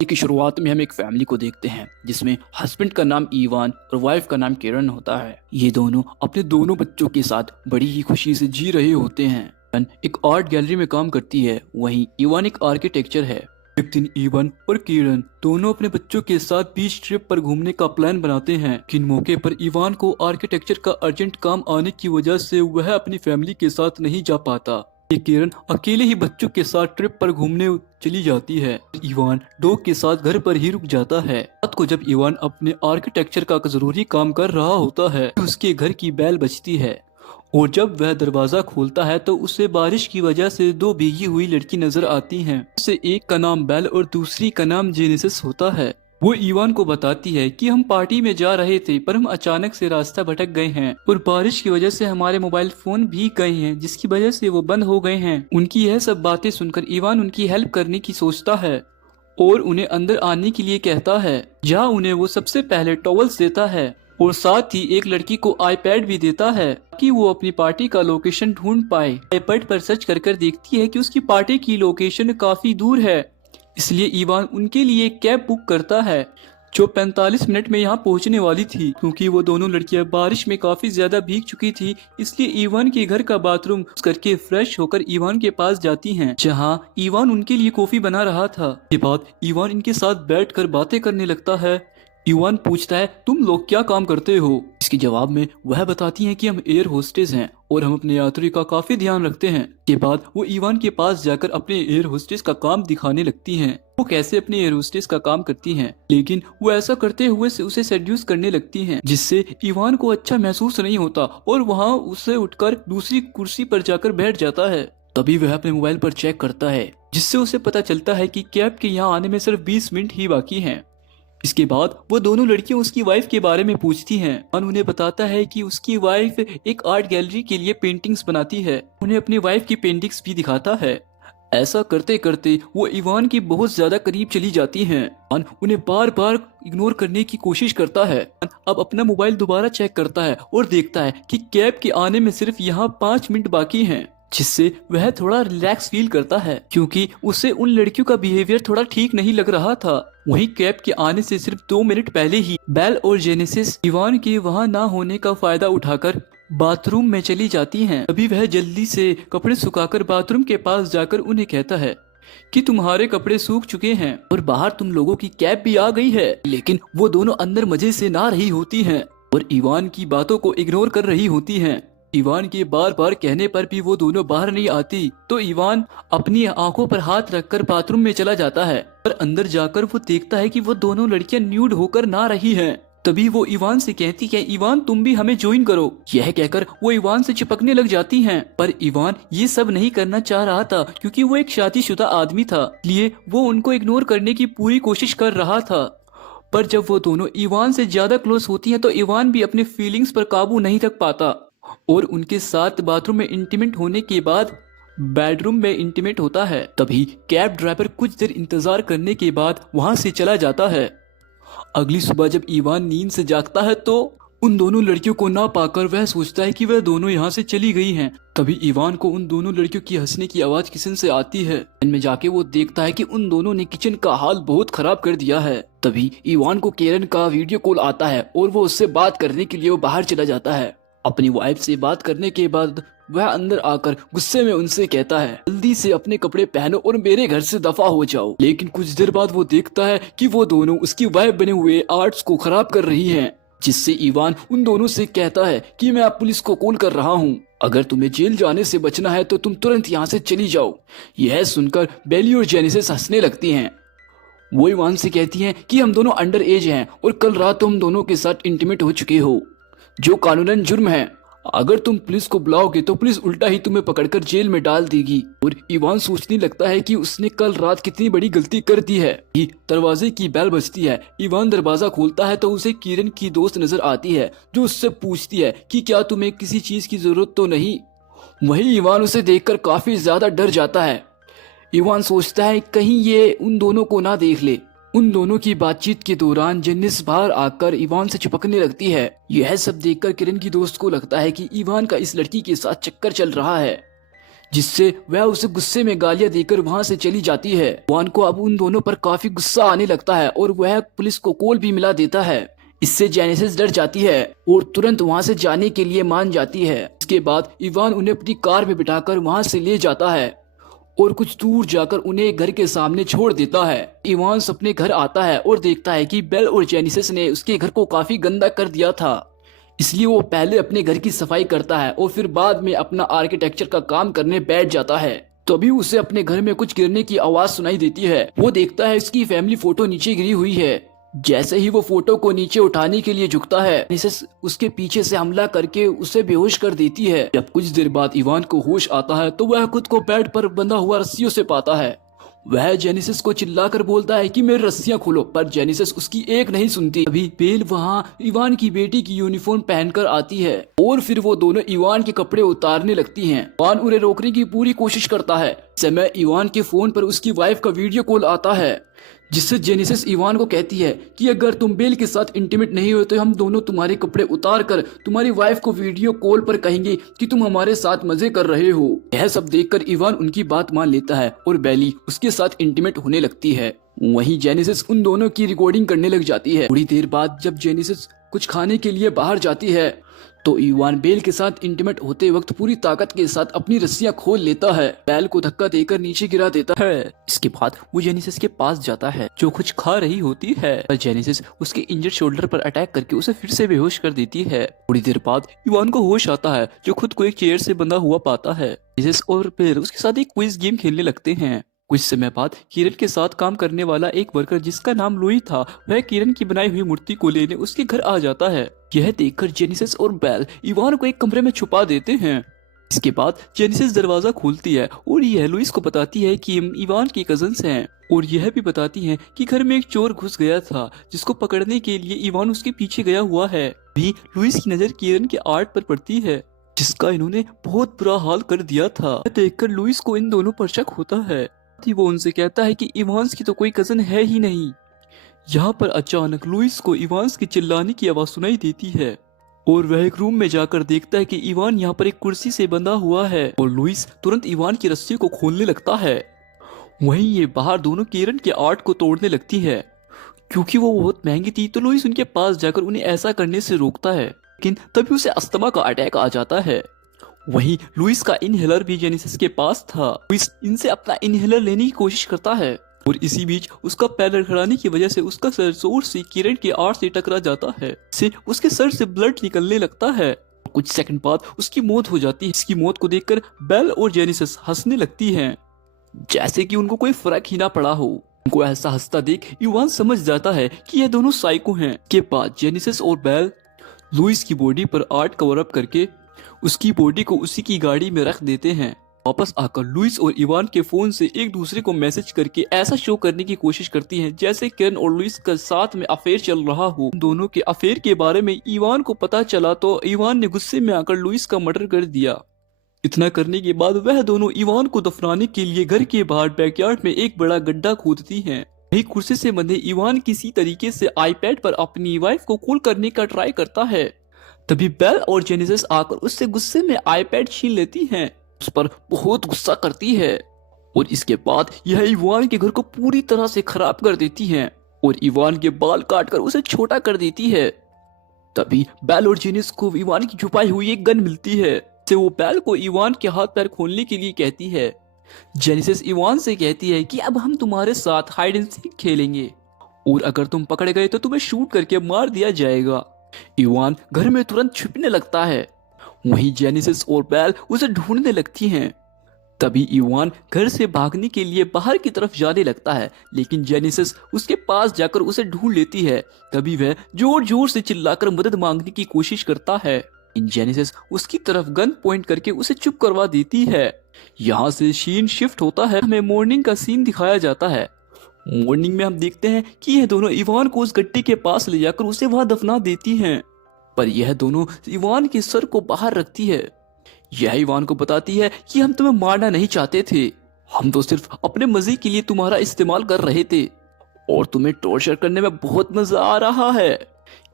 की शुरुआत में हम एक फैमिली को देखते हैं जिसमें हस्बैंड का नाम ईवान और वाइफ का नाम केरन होता है। ये दोनों अपने दोनों बच्चों के साथ बड़ी ही खुशी से जी रहे होते हैं। केरन एक आर्ट गैलरी में काम करती है, वहीं ईवान एक आर्किटेक्चर है। एक दिन ईवान और केरन दोनों अपने बच्चों के साथ बीच ट्रिप पर घूमने का प्लान बनाते हैं। किन मौके पर ईवान को आर्किटेक्चर का अर्जेंट काम आने की वजह से वह अपनी फैमिली के साथ नहीं जा पाता। ये केरन अकेले ही बच्चों के साथ ट्रिप पर घूमने चली जाती है। इवान डॉग के साथ घर पर ही रुक जाता है। रात को जब इवान अपने आर्किटेक्चर का जरूरी काम कर रहा होता है, उसके घर की बेल बजती है और जब वह दरवाजा खोलता है तो उसे बारिश की वजह से दो भीगी हुई लड़की नजर आती हैं। उससे एक का नाम बेल और दूसरी का नाम जेनेसिस होता है। वो इवान को बताती है कि हम पार्टी में जा रहे थे पर हम अचानक से रास्ता भटक गए हैं और बारिश की वजह से हमारे मोबाइल फोन भीग गए हैं, जिसकी वजह से वो बंद हो गए हैं। उनकी यह सब बातें सुनकर इवान उनकी हेल्प करने की सोचता है और उन्हें अंदर आने के लिए कहता है, जहाँ उन्हें वो सबसे पहले टॉवल्स देता है और साथ ही एक लड़की को आईपैड भी देता है कि वो अपनी पार्टी का लोकेशन ढूंढ पाए। आईपैड पर सर्च कर देखती है कि उसकी पार्टी की लोकेशन काफी दूर है, इसलिए इवान उनके लिए एक कैब बुक करता है जो 45 मिनट में यहाँ पहुँचने वाली थी। क्योंकि वो दोनों लड़कियां बारिश में काफी ज्यादा भीग चुकी थी, इसलिए इवान के घर का बाथरूम करके फ्रेश होकर इवान के पास जाती हैं, जहाँ इवान उनके लिए कॉफी बना रहा था। ये बात इवान इनके साथ बैठकर बातें करने लगता है। इवान पूछता है, तुम लोग क्या काम करते हो? इसके जवाब में वह बताती हैं कि हम एयर होस्टेस हैं और हम अपने यात्री का काफी ध्यान रखते हैं। के बाद वो इवान के पास जाकर अपने एयर होस्टेस का काम दिखाने लगती हैं। वो कैसे अपने एयर होस्टेस का काम करती हैं, लेकिन वो ऐसा करते हुए उसे सेड्यूस करने लगती हैं, जिससे इवान को अच्छा महसूस नहीं होता और वहाँ उससे उठकर दूसरी कुर्सी पर जाकर बैठ जाता है। तभी वह अपने मोबाइल पर चेक करता है, जिससे उसे पता चलता है कि कैब के यहाँ आने में सिर्फ 20 मिनट ही बाकी हैं। इसके बाद वो दोनों लड़कियां उसकी वाइफ के बारे में पूछती हैं और उन्हें बताता है कि उसकी वाइफ एक आर्ट गैलरी के लिए पेंटिंग्स बनाती है। उन्हें अपनी वाइफ की पेंटिंग्स भी दिखाता है। ऐसा करते करते वो इवान की बहुत ज्यादा करीब चली जाती हैं। उन्हें बार बार इग्नोर करने की कोशिश करता है। अब अपना मोबाइल दोबारा चेक करता है और देखता है कि कैब के आने में सिर्फ यहाँ 5 मिनट बाकी हैं, जिससे वह थोड़ा रिलैक्स फील करता है क्योंकि उसे उन लड़कियों का बिहेवियर थोड़ा ठीक नहीं लग रहा था। वहीं कैब के आने से सिर्फ 2 मिनट पहले ही बेल और जेनेसिस इवान के वहां ना होने का फायदा उठाकर बाथरूम में चली जाती हैं। अभी वह जल्दी से कपड़े सुखाकर बाथरूम के पास जाकर उन्हें कहता है कि तुम्हारे कपड़े सूख चुके हैं और बाहर तुम लोगों की कैब भी आ गई है। लेकिन वो दोनों अंदर मजे से नहा रही होती हैं और इवान की बातों को इग्नोर कर रही होती हैं। इवान के बार बार कहने पर भी वो दोनों बाहर नहीं आती, तो इवान अपनी आंखों पर हाथ रखकर बाथरूम में चला जाता है। पर अंदर जाकर वो देखता है कि वो दोनों लड़कियां न्यूड होकर नहा रही हैं। तभी वो इवान से कहती है, इवान तुम भी हमें ज्वाइन करो। यह कहकर वो इवान से चिपकने लग जाती हैं, पर इवान ये सब नहीं करना चाह रहा था क्योंकि वो एक शादीशुदा आदमी था, इसलिए वो उनको इग्नोर करने की पूरी कोशिश कर रहा था। पर जब वो दोनों इवान से ज्यादा क्लोज होती हैं तो इवान भी अपने फीलिंग्स पर काबू नहीं रख पाता और उनके साथ बाथरूम में इंटीमेट होने के बाद बेडरूम में इंटीमेट होता है। तभी कैब ड्राइवर कुछ देर इंतजार करने के बाद वहां से चला जाता है। अगली सुबह जब इवान नींद से जागता है तो उन दोनों लड़कियों को ना पाकर वह सोचता है कि वह दोनों यहाँ से चली गई हैं। तभी इवान को उन दोनों लड़कियों की हंसने की आवाज किचन से आती है। किचन में जाके वो देखता है कि उन दोनों ने किचन का हाल बहुत खराब कर दिया है। तभी इवान को केरन का वीडियो कॉल आता है और वो उससे बात करने के लिए वो बाहर चला जाता है। अपनी वाइफ से बात करने के बाद वह अंदर आकर गुस्से में उनसे कहता है, जल्दी से अपने कपड़े पहनो और मेरे घर से दफा हो जाओ। लेकिन कुछ देर बाद वो देखता है कि वो दोनों उसकी वाइफ बने हुए आर्ट्स को खराब कर रही हैं, जिससे इवान उन दोनों से कहता है कि मैं अब पुलिस को कॉल कर रहा हूँ। अगर तुम्हें जेल जाने से बचना है तो तुम तुरंत यहाँ से चली जाओ। यह सुनकर बेली और जेनेसिस हंसने लगती हैं। वो इवान से कहती हैं कि हम दोनों अंडर एज हैं और कल रात तुम दोनों के साथ इंटीमेट हो चुके हो, जो कानूनन जुर्म है। अगर तुम पुलिस को बुलाओगे तो पुलिस उल्टा ही तुम्हें पकड़कर जेल में डाल देगी। और इवान सोचने लगता है कि उसने कल रात कितनी बड़ी गलती कर दी है। दरवाजे की बेल बजती है। इवान दरवाजा खोलता है तो उसे किरण की दोस्त नजर आती है, जो उससे पूछती है कि क्या तुम्हें किसी चीज की जरूरत तो नहीं। वहीं इवान उसे देखकर काफी ज्यादा डर जाता है। इवान सोचता है कहीं ये उन दोनों को ना देख ले। उन दोनों की बातचीत के दौरान जेनिस बाहर आकर इवान से चिपकने लगती है। यह सब देखकर किरण की दोस्त को लगता है कि इवान का इस लड़की के साथ चक्कर चल रहा है, जिससे वह उसे गुस्से में गालियां देकर वहां से चली जाती है। इवान को अब उन दोनों पर काफी गुस्सा आने लगता है और वह पुलिस को कॉल भी मिला देता है। इससे जेनेसिस डर जाती है और तुरंत वहां से जाने के लिए मान जाती है। इसके बाद इवान उन्हें अपनी कार में बिठाकर वहां से ले जाता है और कुछ दूर जाकर उन्हें घर के सामने छोड़ देता है। इवान अपने घर आता है और देखता है कि बेल और जेनेसिस ने उसके घर को काफी गंदा कर दिया था, इसलिए वो पहले अपने घर की सफाई करता है और फिर बाद में अपना आर्किटेक्चर का काम करने बैठ जाता है। तभी उसे अपने घर में कुछ गिरने की आवाज सुनाई देती है। वो देखता है इसकी फैमिली फोटो नीचे गिरी हुई है। जैसे ही वो फोटो को नीचे उठाने के लिए झुकता है, जेनेसिस उसके पीछे से हमला करके उसे बेहोश कर देती है। जब कुछ देर बाद इवान को होश आता है तो वह खुद को बेड पर बंधा हुआ रस्सियों से पाता है। वह जेनेसिस को चिल्लाकर बोलता है कि मेरी रस्सियां खोलो, पर जेनेसिस उसकी एक नहीं सुनती। अभी बेल वहां इवान की बेटी की यूनिफॉर्म पहनकर आती है और फिर वो दोनों इवान के कपड़े उतारने लगती हैं। इवान उन्हें रोकने की पूरी कोशिश करता है। इस समय इवान के फोन पर उसकी वाइफ का वीडियो कॉल आता है, जिससे जेनेसिस इवान को कहती है कि अगर तुम बेल के साथ इंटीमेट नहीं हो तो हम दोनों तुम्हारे कपड़े उतार कर तुम्हारी वाइफ को वीडियो कॉल पर कहेंगे कि तुम हमारे साथ मजे कर रहे हो। यह सब देखकर इवान उनकी बात मान लेता है और बेली उसके साथ इंटीमेट होने लगती है। वहीं जेनेसिस उन दोनों की रिकॉर्डिंग करने लग जाती है। थोड़ी देर बाद जब जेनेसिस कुछ खाने के लिए बाहर जाती है तो इवान बेल के साथ इंटीमेट होते वक्त पूरी ताकत के साथ अपनी रस्सियां खोल लेता है। बेल को धक्का देकर नीचे गिरा देता है। इसके बाद वो जेनेसिस के पास जाता है जो कुछ खा रही होती है, पर जेनेसिस उसके इंजर्ड शोल्डर पर अटैक करके उसे फिर से बेहोश कर देती है। थोड़ी देर बाद इवान को होश आता है, जो खुद को एक चेयर से बंधा हुआ पाता है। जेनेसिस और बेल उसके साथ एक क्विज गेम खेलने लगते हैं। कुछ समय बाद किरण के साथ काम करने वाला एक वर्कर जिसका नाम लुई था, वह किरण की बनाई हुई मूर्ति को लेने उसके घर आ जाता है। यह देखकर जेनेसिस और बेल इवान को एक कमरे में छुपा देते हैं। इसके बाद जेनेसिस दरवाजा खोलती है और यह लुइस को बताती है कि हम इवान के कजन्स हैं, और यह भी बताती है कि घर में एक चोर घुस गया था जिसको पकड़ने के लिए इवान उसके पीछे गया हुआ है। भी लुइस की नजर किरण के आर्ट पर पड़ती है जिसका इन्होंने बहुत बुरा हाल कर दिया था। देखकर लुइस को इन दोनों पर शक होता है। वो उनसे कहता है कि इवांस की तो कोई कजन है ही नहीं। यहाँ पर अचानक लुइस को इवांस की चिल्लाने की आवाज सुनाई देती है और वह एक रूम में जाकर देखता है कि इवान यहाँ पर एक कुर्सी से बंधा हुआ है और लुइस तुरंत इवान की रस्सी को खोलने लगता है। वहीं ये बाहर दोनों किरण के आर्ट को तोड़ने लगती है। क्योंकि वो बहुत महंगी थी तो लुइस उनके पास जाकर उन्हें ऐसा करने से रोकता है, लेकिन तभी उसे अस्थमा का अटैक आ जाता है। वहीं लुइस का इनहेलर भी जेनेसिस के पास था। लुइस इनसे अपना इनहेलर लेने की कोशिश करता है और इसी बीच उसका पैर लड़खड़ाने की वजह से उसका सर जोर से किरण के आर्ट से टकरा जाता है, से उसके सर से ब्लड निकलने लगता है। कुछ सेकंड बाद उसकी मौत हो जाती है। इसकी मौत को देखकर बेल और जेनेसिस हंसने लगती हैं, जैसे कि उनको कोई फर्क ही ना पड़ा हो। उनको ऐसा हंसता देख इवान समझ जाता है कि यह दोनों साइको हैं। के बाद जेनेसिस और बेल लुइस की बॉडी पर आर्ट कवर अप करके उसकी बॉडी को उसी की गाड़ी में रख देते हैं। वापस आकर लुइस और इवान के फोन से एक दूसरे को मैसेज करके ऐसा शो करने की कोशिश करती हैं जैसे किरण और लुइस का साथ में अफेयर चल रहा हो। दोनों के अफेयर के बारे में इवान को पता चला तो इवान ने गुस्से में आकर लुइस का मर्डर कर दिया। इतना करने के बाद वह दोनों इवान को दफनाने के लिए घर के बाहर बैकयार्ड में एक बड़ा गड्ढा खोदती हैं। वही कुर्सी से बंधे इवान किसी तरीके से आईपैड पर अपनी वाइफ को कॉल करने का ट्राई करता है। तभी बेल और जेनेसिस आकर उससे गुस्से में आईपैड छीन लेती हैं, उस पर बहुत गुस्सा करती है और इसके बाद यह इवान के घर को पूरी तरह से खराब कर देती हैं और इवान के बाल काटकर उसे छोटा कर देती है। तभी बेल और जेनेसिस को इवान की छुपाई हुई एक गन मिलती है, से वो बेल को इवान के हाथ पैर खोलने के लिए कहती है। जेनेसिस इवान से कहती है कि अब हम तुम्हारे साथ हाइड एंड सीक खेलेंगे और अगर तुम पकड़े गए तो तुम्हें शूट करके मार दिया जाएगा। इवान घर में तुरंत छिपने लगता है। वहीं जेनेसिस और बेल उसे ढूंढने लगती हैं। तभी इवान घर से भागने के लिए बाहर की तरफ जाने लगता है, लेकिन जेनेसिस उसके पास जाकर उसे ढूंढ लेती है। तभी वह जोर जोर से चिल्लाकर मदद मांगने की कोशिश करता है। जेनेसिस उसकी तरफ गन पॉइंट करके उसे चुप करवा देती है। यहाँ से सीन शिफ्ट होता है, हमें मॉर्निंग का सीन दिखाया जाता है। मॉर्निंग में हम देखते हैं कि यह दोनों इवान को उस गड्ढे के पास ले जाकर उसे वहां दफना देती हैं, पर यह दोनों इवान के सर को बाहर रखती है। यह इवान को बताती है कि हम तुम्हें मारना नहीं चाहते थे, हम तो सिर्फ अपने मजे के लिए तुम्हारा इस्तेमाल कर रहे थे और तुम्हें टॉर्चर करने में बहुत मजा आ रहा है।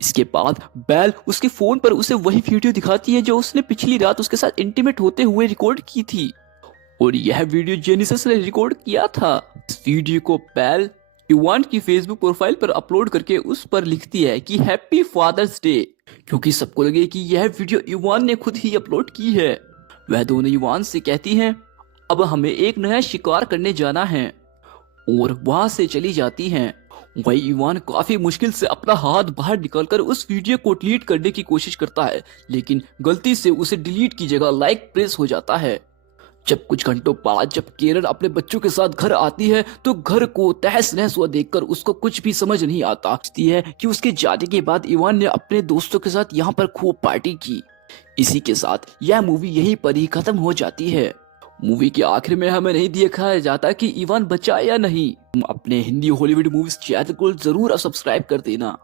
इसके बाद बेल उसके फोन पर उसे वही वीडियो दिखाती है जो उसने पिछली रात उसके साथ इंटीमेट होते हुए रिकॉर्ड की थी और यह वीडियो जेनिसस ने रिकॉर्ड किया था। इस वीडियो को पैल इवान की फेसबुक प्रोफाइल पर अपलोड करके उस पर लिखती है कि हैप्पी फादर्स डे, क्योंकि सबको लगे कि यह वीडियो इवान ने खुद ही अपलोड की है। वह दोनों इवान से कहती हैं अब हमें एक नया शिकार करने जाना है और वहां से चली जाती हैं। वही इवान काफी मुश्किल से अपना हाथ बाहर निकालकर उस वीडियो को डिलीट करने की कोशिश करता है, लेकिन गलती से उसे डिलीट की जगह लाइक प्रेस हो जाता है। जब कुछ घंटों बाद जब केरन अपने बच्चों के साथ घर आती है तो घर को तहस नहस हुआ देखकर उसको कुछ भी समझ नहीं आता। सोचती है कि उसके जाने के बाद इवान ने अपने दोस्तों के साथ यहाँ पर खूब पार्टी की। इसी के साथ यह मूवी यहीं पर ही खत्म हो जाती है। मूवी के आखिर में हमें नहीं दिखाया जाता कि इवान बचा या नहीं। तुम अपने हिंदी हॉलीवुड मूवीज चैनल को जरूर सब्सक्राइब कर देना।